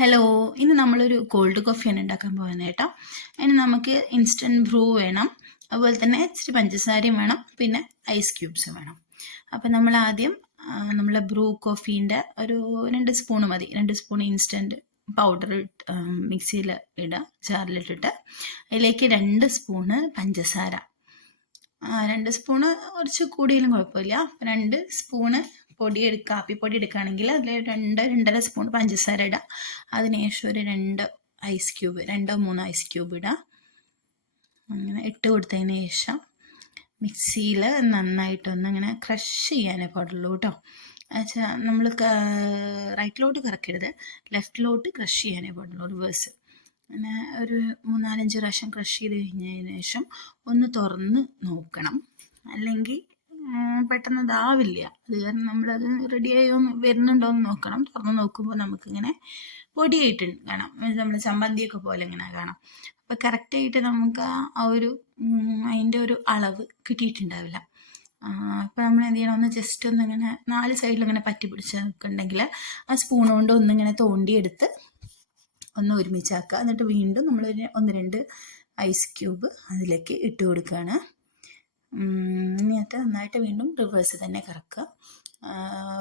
Hello, ഇന്ന് നമ്മളൊരു called കോഫിയാണ് ഉണ്ടാക്കാൻ പോകുന്നത് കേട്ടോ. അതിന് നമുക്ക് ഇൻസ്റ്റൻറ്റ് ബ്രൂ വേണം, അതുപോലെ തന്നെ ഇച്ചിരി പഞ്ചസാരയും വേണം, പിന്നെ ഐസ് ക്യൂബ്സ് വേണം. അപ്പം നമ്മൾ ആദ്യം നമ്മളെ ബ്രൂ കോഫീൻ്റെ ഒരു 2 സ്പൂൺ മതി. 2 സ്പൂൺ ഇൻസ്റ്റൻറ്റ് പൗഡർ മിക്സിയിൽ ഇടുക, ജാറിലിട്ടിട്ട് അതിലേക്ക് 2 സ്പൂണ് പഞ്ചസാര. 2 സ്പൂണ് കുറച്ച് കൂടിയാലും കുഴപ്പമില്ല. 2 സ്പൂണ് കാപ്പിപ്പൊടി എടുക്കുകയാണെങ്കിൽ അതിൽ 2-2.5 സ്പൂൺ പഞ്ചസാര ഇടുക. അതിനുശേഷം ഒരു 2 ഐസ് ക്യൂബ്, 2-3 ഐസ് ക്യൂബ് ഇടുക. അങ്ങനെ ഇട്ട് കൊടുത്തതിന് ശേഷം മിക്സിയിൽ നന്നായിട്ടൊന്ന് ഇങ്ങനെ ക്രഷ് ചെയ്യാനേ പാടുള്ളൂ കേട്ടോ. എന്നുവെച്ചാൽ നമ്മൾ റൈറ്റിലോട്ട് കറക്കരുത്, ലെഫ്റ്റിലോട്ട് ക്രഷ് ചെയ്യാനേ പാടുള്ളൂ, റിവേഴ്സ്. അങ്ങനെ ഒരു 3-4-5 പ്രാവശ്യം ക്രഷ് ചെയ്ത് കഴിഞ്ഞതിന് ശേഷം ഒന്ന് തുറന്ന് നോക്കണം, അല്ലെങ്കിൽ പെട്ടെന്ന് ഇതാവില്ല. അത് കാരണം നമ്മളത് റെഡിയായോ വരുന്നുണ്ടോ എന്ന് നോക്കണം. തുറന്ന് നോക്കുമ്പോൾ നമുക്കിങ്ങനെ പൊടിയായിട്ട് കാണാം, നമ്മൾ ചമ്മന്തിയൊക്കെ പോലെ ഇങ്ങനെ കാണാം. അപ്പോൾ കറക്റ്റായിട്ട് നമുക്ക് ആ ഒരു അതിൻ്റെ ഒരു അളവ് കിട്ടിയിട്ടുണ്ടാവില്ല. അപ്പോൾ നമ്മൾ എന്ത് ചെയ്യണം, ഒന്ന് ജസ്റ്റ് ഒന്നിങ്ങനെ 4 സൈഡിൽ ഇങ്ങനെ പറ്റി പിടിച്ചൊക്കെ ആ സ്പൂൺ കൊണ്ട് ഒന്നിങ്ങനെ തോണ്ടിയെടുത്ത് ഒന്ന് ഒരുമിച്ചാക്കുക. എന്നിട്ട് വീണ്ടും നമ്മൾ 1-2 ഐസ് ക്യൂബ് അതിലേക്ക് ഇട്ട് കൊടുക്കുകയാണ്. ഇനിയത് നന്നായിട്ട് വീണ്ടും റിവേഴ്സ് തന്നെ കറക്കുക.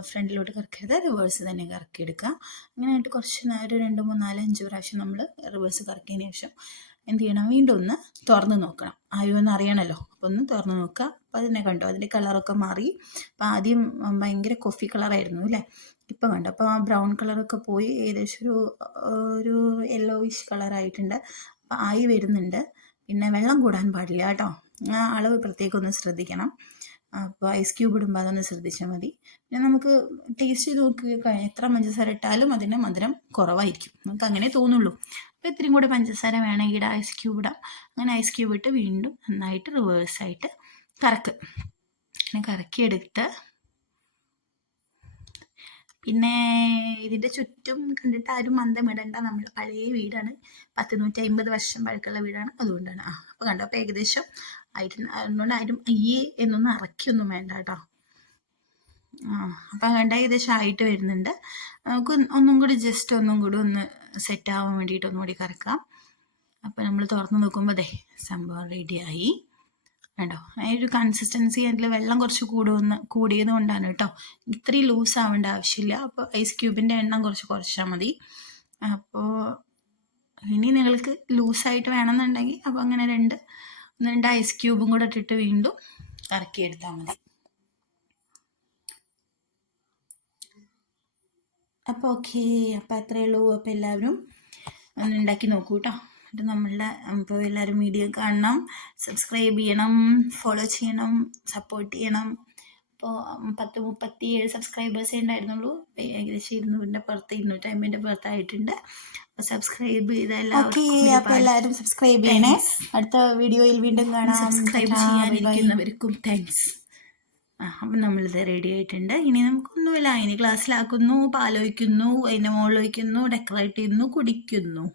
ഫ്രണ്ടിലോട്ട് കറക്കരുത്, റിവേഴ്സ് തന്നെ കറക്കിയെടുക്കുക. അങ്ങനെയായിട്ട് കുറച്ച് നേരം 2-3-4-5 പ്രാവശ്യം നമ്മൾ റിവേഴ്സ് കറക്കിയതിന് ശേഷം എന്ത് ചെയ്യണം, വീണ്ടും ഒന്ന് തുറന്ന് നോക്കണം. ആയോ എന്ന് അറിയണമല്ലോ. അപ്പോൾ ഒന്ന് തുറന്ന് നോക്കുക. അപ്പോൾ അതിനെ കണ്ടോ, അതിൻ്റെ കളറൊക്കെ മാറി. അപ്പോൾ ആദ്യം ഭയങ്കര കോഫി കളറായിരുന്നു അല്ലേ, ഇപ്പം കണ്ടോ. അപ്പോൾ ആ ബ്രൗൺ കളറൊക്കെ പോയി ഏകദേശം ഒരു യെല്ലോയിഷ് കളറായിട്ടുണ്ട്. അപ്പോൾ ആയി വരുന്നുണ്ട്. പിന്നെ വെള്ളം കൂടാൻ പാടില്ല കേട്ടോ, ആ അളവ് പ്രത്യേകം ഒന്ന് ശ്രദ്ധിക്കണം. അപ്പോൾ ഐസ് ക്യൂബ് ഇടുമ്പോൾ അതൊന്ന് ശ്രദ്ധിച്ചാൽ മതി. പിന്നെ നമുക്ക് ടേസ്റ്റ് ചെയ്ത് നോക്കി എത്ര പഞ്ചസാര ഇട്ടാലും അതിന് മധുരം കുറവായിരിക്കും, നമുക്ക് അങ്ങനെ തോന്നുള്ളൂ. അപ്പോൾ ഇത്രയും കൂടെ പഞ്ചസാര വേണമെങ്കിൽ ഐസ് ക്യൂബ് ഇടാം. അങ്ങനെ ഐസ് ക്യൂബ് ഇട്ട് വീണ്ടും നന്നായിട്ട് റിവേഴ്സായിട്ട് കറക്കുക. അങ്ങനെ കറക്കിയെടുത്ത് പിന്നെ ഇതിൻ്റെ ചുറ്റും കണ്ടിട്ട് ആരും മന്ദമിടണ്ട, നമ്മൾ പഴയ വീടാണ്, 150 വർഷം പഴക്കമുള്ള വീടാണ്, അതുകൊണ്ടാണ്. അപ്പോൾ കണ്ടോ, അപ്പോൾ ഏകദേശം അതുകൊണ്ട് ആരും അയ്യേ എന്നൊന്നും അറക്കിയൊന്നും വേണ്ട കേട്ടോ. അപ്പോൾ കണ്ട ഏകദേശം ആയിട്ട് വരുന്നുണ്ട്. നമുക്ക് ഒന്നും കൂടി ഒന്ന് സെറ്റ് ആവാൻ വേണ്ടിയിട്ട് ഒന്നുകൂടി കറക്കാം. അപ്പോൾ നമ്മൾ തുറന്ന് നോക്കുമ്പോൾ ദേ സംഭവം റെഡിയായി കേട്ടോ. ഒരു കൺസിസ്റ്റൻസി അതിൽ വെള്ളം കുറച്ച് കൂടിയത് കൊണ്ടാണ് കേട്ടോ, ഇത്രയും ലൂസ് ആവേണ്ട ആവശ്യമില്ല. അപ്പോൾ ഐസ് ക്യൂബിൻ്റെ എണ്ണം കുറച്ചാൽ മതി. അപ്പോൾ ഇനി നിങ്ങൾക്ക് ലൂസായിട്ട് വേണമെന്നുണ്ടെങ്കിൽ അപ്പോൾ അങ്ങനെ 2 ഐസ് ക്യൂബും കൂടെ ഇട്ടിട്ട് വീണ്ടും കറക്കിയെടുത്താൽ മതി. അപ്പോൾ ഓക്കെ, അപ്പോൾ അത്രയേ ഉള്ളൂ. അപ്പോൾ എല്ലാവരും ഒന്ന് ഉണ്ടാക്കി നോക്കൂ കേട്ടോ. എന്നിട്ട് ഇപ്പോൾ എല്ലാവരും വീഡിയോ കാണണം, സബ്സ്ക്രൈബ് ചെയ്യണം, ഫോളോ ചെയ്യണം, സപ്പോർട്ട് ചെയ്യണം. അപ്പോൾ 37 സബ്സ്ക്രൈബേഴ്സേ ഉണ്ടായിരുന്നുള്ളൂ, ഏകദേശം 200-ൻ്റെ പുറത്ത് 250-ൻ്റെ പുറത്തായിട്ടുണ്ട്. അപ്പോൾ സബ്സ്ക്രൈബ് ചെയ്ത എല്ലാവരും സബ്സ്ക്രൈബ് ചെയ്യണേ. അടുത്ത വീഡിയോയിൽ വീണ്ടും കാണാം. സബ്സ്ക്രൈബ് ചെയ്യാനിരിക്കുന്നവർക്കും താങ്ക്സ്. അപ്പം നമ്മളിത് റെഡി ആയിട്ടുണ്ട്. ഇനി നമുക്കൊന്നുമില്ല, ഇനി ഗ്ലാസ്സിലാക്കുന്നു, പാലൊഴിക്കുന്നു, അതിൻ്റെ മുകളിൽ ഒഴിക്കുന്നു, ഡെക്കറേറ്റ് ചെയ്യുന്നു, കുടിക്കുന്നു.